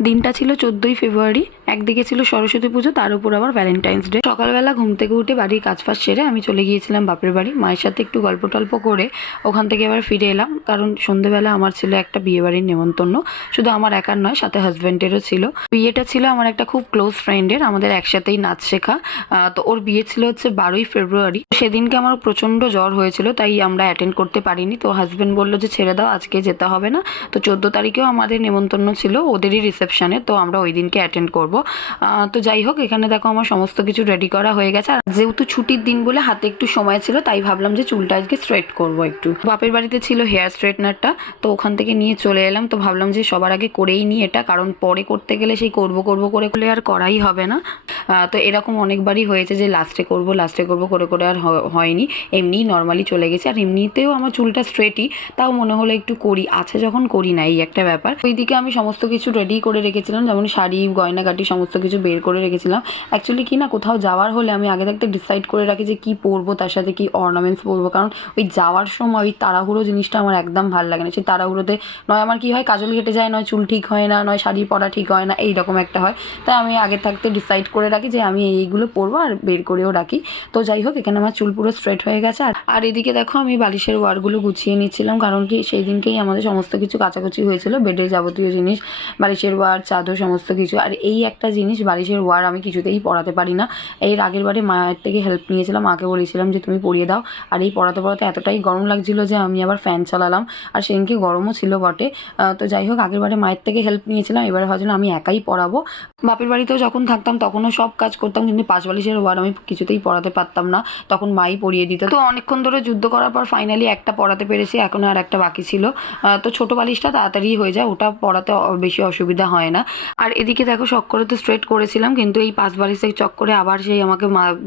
দিনটা ছিল 14ই ফেব্রুয়ারি। একদিকে ছিল সরস্বতী পুজো, তার উপর আবার ভ্যালেন্টাইন্স ডে। সকালবেলা ঘুম থেকে উঠে বাড়ির কাজফাজ সেরে আমি চলে গিয়েছিলাম বাপের বাড়ি, মায়ের সাথে একটু গল্প টল্প করে ওখান থেকে এবার ফিরে এলাম। কারণ সন্ধেবেলা আমার ছিল একটা বিয়েবাড়ির নেমন্তন্ন, শুধু আমার একার নয়, সাথে হাজব্যান্ডেরও ছিল। বিয়েটা ছিল আমার একটা খুব ক্লোজ ফ্রেন্ডের, আমাদের একসাথেই নাচ শেখা। তো ওর বিয়ে ছিল হচ্ছে 12ই ফেব্রুয়ারি। সেদিনকে আমার প্রচণ্ড জ্বর হয়েছিল, তাই আমরা অ্যাটেন্ড করতে পারিনি। তো হাজব্যান্ড বললো যে ছেড়ে দাও, আজকে যেতে হবে না। তো 14 তারিখেও আমাদের নেমন্তন্ন ছিল ওদেরই রিসেপশনে, তো আমরা ওই দিনকে অ্যাটেন্ড করব। তো যাই হোক, এখানে দেখো আমার সমস্ত কিছু রেডি করা হয়ে গেছে। আর যেহেতু ছুটির দিন বলে হাতে একটু সময় ছিল, তাই ভাবলাম যে চুলটা আজকে স্ট্রেট করবো একটু। বাপের বাড়িতে ছিল হেয়ার স্ট্রেটনারটা, তো ওখান থেকে নিয়ে চলে এলাম। তো ভাবলাম যে সবার আগে করেই নিই এটা, কারণ পরে করতে গেলে সেই করব করে আর করাই হবে না। তো এরকম অনেকবারই হয়েছে যে লাস্টে করব করে করে আর হয়নি, এমনিই নর্মালি চলে গেছে। আর এমনিতেও আমার চুলটা স্ট্রেটই, তাও মনে হলো একটু করি, আছে যখন করি না, এই একটা ব্যাপার। ওইদিকে আমি সমস্ত কিছু রেডি করে রেখেছিলাম, যেমন শাড়ি, গয়নাগাটি সমস্ত কিছু বের করে রেখেছিলাম। অ্যাকচুয়ালি কি না, কোথাও যাওয়ার হলে আমি আগে থাকতে ডিসাইড করে রাখি যে কী পরবো, তার সাথে কি অর্নামেন্টস পরবো। কারণ ওই যাওয়ার সময় ওই তাড়াহুড়ো জিনিসটা আমার একদম ভালো লাগে না। সেই তাড়াহুড়োতে নয় আমার কি হয়, কাজল কেটে যায়, নয় চুল ঠিক হয় না, নয় শাড়ি পরা ঠিক হয় না, এইরকম একটা হয়। তাই আমি আগে থাকতে ডিসাইড করে রাখি যে আমি এইগুলো পরবো, আর বের করেও রাখি। তো যাই হোক, এখানে আমার চুল পুরো স্ট্রেট হয়ে গেছে। আর এদিকে দেখো আমি বালিশের ওয়ারগুলো গুছিয়ে নিচ্ছিলাম, কারণ কি সেই দিনকেই আমাদের সমস্ত কিছু কাচাকুচি হয়েছিল, বেডের যাবতীয় জিনিস, বালিশের ওয়ার, চাদর, সমস্ত কিছু। আর এই একটা জিনিস, বালিশের ওয়ার আমি কিছুতেই পরাতে পারি না। এর আগের বারে মায়ের থেকে হেল্প নিয়েছিলাম, মাকে বলেছিলাম যে তুমি পরিয়ে দাও। আর এই পরাতে এতটাই গরম লাগছিল যে আমি আবার ফ্যান চালালাম, আর সেদিনকে গরমও ছিল বটে। তো যাই হোক, আগের বারে মায়ের থেকে হেল্প নিয়েছিলাম, এবারে ভাবছিলাম আমি একাই পরাবো। বাপের বাড়িতেও যখন থাকতাম তখনও সব কাজ করতাম, কিন্তু 5 বালিশের ওয়ার আমি কিছুতেই পরাতে পারতাম না, তখন মাই পরিয়ে দিত। তো অনেকক্ষণ ধরে যুদ্ধ করার পর ফাইনালি একটা পরাতে পেরেছি, এখন আর একটা বাকি ছিল। তো ছোটো বালিশটা তাড়াতাড়ি হয়ে যায়, ওটা পরাতে বেশি অসুবিধা হয় না। আর এদিকে দেখো শখ করে তো স্ট্রেট করেছিলাম, কিন্তু এই 5 বালিশের চক্করে আবার সেই আমাকে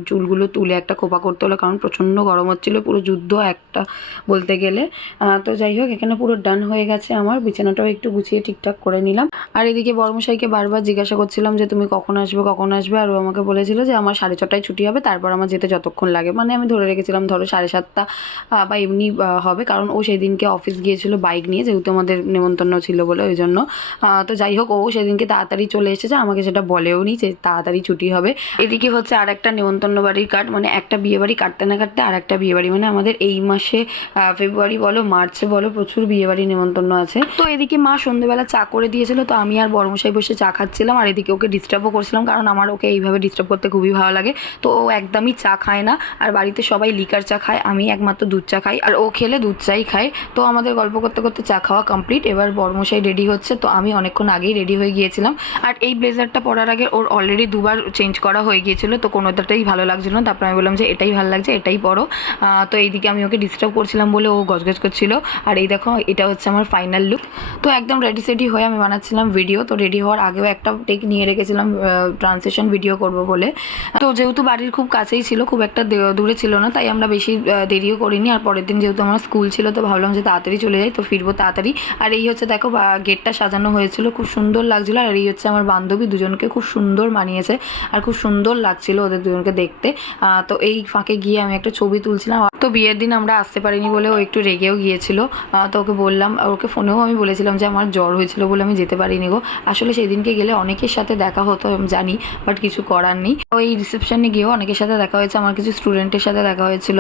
চুলগুলো তুলে একটা খোপা করতে হলো, কারণ প্রচণ্ড গরম হচ্ছিল, পুরো যুদ্ধ একটা বলতে গেলে। তো যাই হোক, এখানে পুরো ডান হয়ে গেছে আমার, বিছানাটাও একটু গুছিয়ে ঠিকঠাক করে নিলাম। আর এদিকে বড়মশাইকে বারবার জিজ্ঞাসা করছিলাম যে তুমি কখন আসবে, আর ও আমাকে বলেছিল যে আমার 6:30টায় ছুটি হবে, তারপর আমার যেতে যতক্ষণ লাগে, মানে আমি ধরে রেখেছিলাম ধরো 7:30 বা এমনি হবে, কারণ ও সেই দিনকে অফিস গিয়েছিল বাইক নিয়ে, যেহেতু আমাদের নেমন্তন্ন ছিল বলে, ওই জন্য। তো যাই হোক, ও সেদিনকে তাড়াতাড়ি চলে এসেছে, আমাকে সেটা বলেও নি যে তাড়াতাড়ি ছুটি হবে। এদিকে হচ্ছে আর একটা নেমন্তন্ন বাড়ির কার্ড, মানে একটা বিয়ে বাড়ি কাটতে না কাটতে আর একটা বিয়ে বাড়ি, মানে আমাদের এই মাসে ফেব্রুয়ারি বলো মার্চে বলো প্রচুর বিয়ে বাড়ি নেমন্তন্ন আছে। তো এদিকে মা সন্ধ্যেবেলা চা করে দিয়েছিল, তো আমি আর বড়মশাই বসে চা খাচ্ছিলাম, আর এদিকে ওকে ডিস্টার্বও করছিলাম, কারণ আমার ওকে এইভাবে ডিস্টার্ব করতে খুবই ভালো লাগে। তো ও একদমই চা খায় না, আর বাড়িতে সবাই লিকার চা খায়, আমি একমাত্র দুধ চা খাই, আর ও খেলে দুধ চাই খায়। তো আমাদের গল্প করতে করতে চা খাওয়া কমপ্লিট। এবার বড়মশাই রেডি হচ্ছে, তো আমি অনেকক্ষণ আগেই রেডি হয়ে গিয়েছিলাম। আর এই ব্লেজারটা পরার আগে ওর অলরেডি 2বার চেঞ্জ করা হয়ে গিয়েছিল, তো কোনোটাই ভালো লাগছিল না। তারপর আমি বললাম যে এটাই ভালো লাগছে, এটাই পরো। তো এইদিকে আমি ওকে ডিস্টার্ব করছিলাম বলে ও গজগজ করছিল। আর এই দেখো, এটা হচ্ছে আমার ফাইনাল লুক। তো একদম রেডি সেডি হয়ে আমি বানাচ্ছিলাম ভিডিও। তো রেডি হওয়ার আগেও একটা টেক নিয়ে রেখেছিলাম ট্রান্সলেশন ভিডিও করব বলে। তো যেহেতু বাড়ির খুব কাছেই ছিল, খুব একটা দূরে ছিল না, তাই আমরা বেশি দেরিও করিনি। আর পরের দিন যেহেতু আমার স্কুল ছিল, তো ভাবলাম যে তাড়াতাড়ি চলে যাই, তো ফিরবো তাড়াতাড়ি। আর এই হচ্ছে দেখো, গেটটা সাজানো হয়েছিল, খুব সুন্দর লাগছিল। আর এই হচ্ছে আমার বান্ধবী, দুজনকে খুব সুন্দর মানিয়েছে, আর খুব সুন্দর লাগছিল ওদের দুজনকে দেখতে। তো এই ফাঁকে গিয়ে আমি একটা ছবি তুলছিলাম। তো বিয়ের দিন আমরা আসতে পারিনি বলে ও একটু রেগেও গিয়েছিল। তো ওকে বললাম, ওকে ফোনেও আমি বলেছিলাম যে আমার জ্বর হয়েছিল বলে আমি যেতে পারিনি গো। আসলে সেই দিনকে গেলে অনেকের সাথে দেখা হতো আমি জানি, বাট কিছু করার নেই। ওই রিসেপশনে গিয়েও অনেকের সাথে দেখা হয়েছে, আমার কিছু স্টুডেন্টের সাথে দেখা হয়েছিল,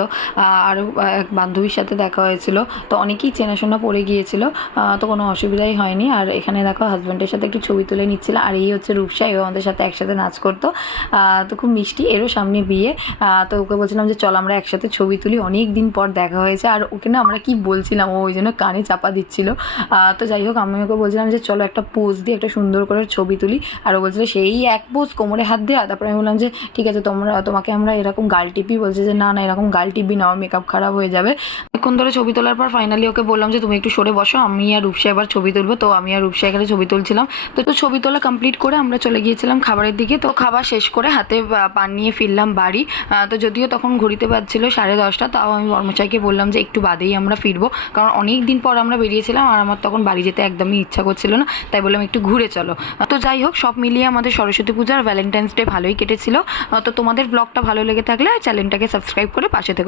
আরও এক বান্ধবীর সাথে দেখা হয়েছিল। তো অনেকেই চেনাশোনা পড়ে গিয়েছিল, তো কোনো অসুবিধাই হয়নি। আর এখানে দেখো হাজব্যান্ডের সাথে একটু ছবি তুলে নিচ্ছিল। আর এই হচ্ছে রূপসা, এও আমাদের সাথে একসাথে নাচ করতো। তো খুব মিষ্টি, এরও সামনে বিয়ে। তো ওকে বলছিলাম যে চল আমরা একসাথে ছবি তুলি, অনেক দিন পর দেখা হয়েছে। আর ওকে না আমরা কি বলছিলাম, ও ওই জন্য কানে চাপা দিচ্ছিল। তো যাই হোক, আমি ওকে বলছিলাম যে চলো একটা পোজ দিয়ে একটা সুন্দর করে ছবি তুলি। আর ও বলছিল সেই এক পোজ, কোমরে হাত দেওয়া। তারপরে আমি বললাম যে ঠিক আছে, তোমাকে আমরা এরকম গাল টিপি। বলছে যে না না, এরকম গাল টিপবি না, আমার মেকআপ খারাপ হয়ে যাবে। অনেকক্ষণ ধরে ছবি তোলার পর ফাইনালি ওকে বললাম যে তুমি একটু সরে বসো, আমি আর রূপসা এবার ছবি তুলবো। তো আমি আর রূপসা এখানে ছবি তুলছিলাম। তো ছবি তোলা কমপ্লিট করে আমরা চলে গিয়েছিলাম খাবারের দিকে। তো খাবার শেষ করে হাতে পান নিয়ে ফিরলাম বাড়ি। তো যদিও তখন ঘড়িতে বাজছিল 10:30, তাও আমি বর্মশাইকে বললাম যে একটু বাদেই আমরা ফিরবো, কারণ অনেক দিন পর আমরা বেরিয়েছিলাম, আর আমার তখন বাড়ি যেতে একদমই ইচ্ছা করছিল না, তাই বললাম একটু ঘুরে চলো। তো যাই হোক, সব মিলিয়ে আমাদের সরস্বতী পূজা আর ভ্যালেন্টাইন্স ডে ভালোই কেটেছিল। তো তোমাদের ব্লগটা ভালো লেগে থাকলে চ্যানেলটাকে সাবস্ক্রাইব করে পাশে থেকো।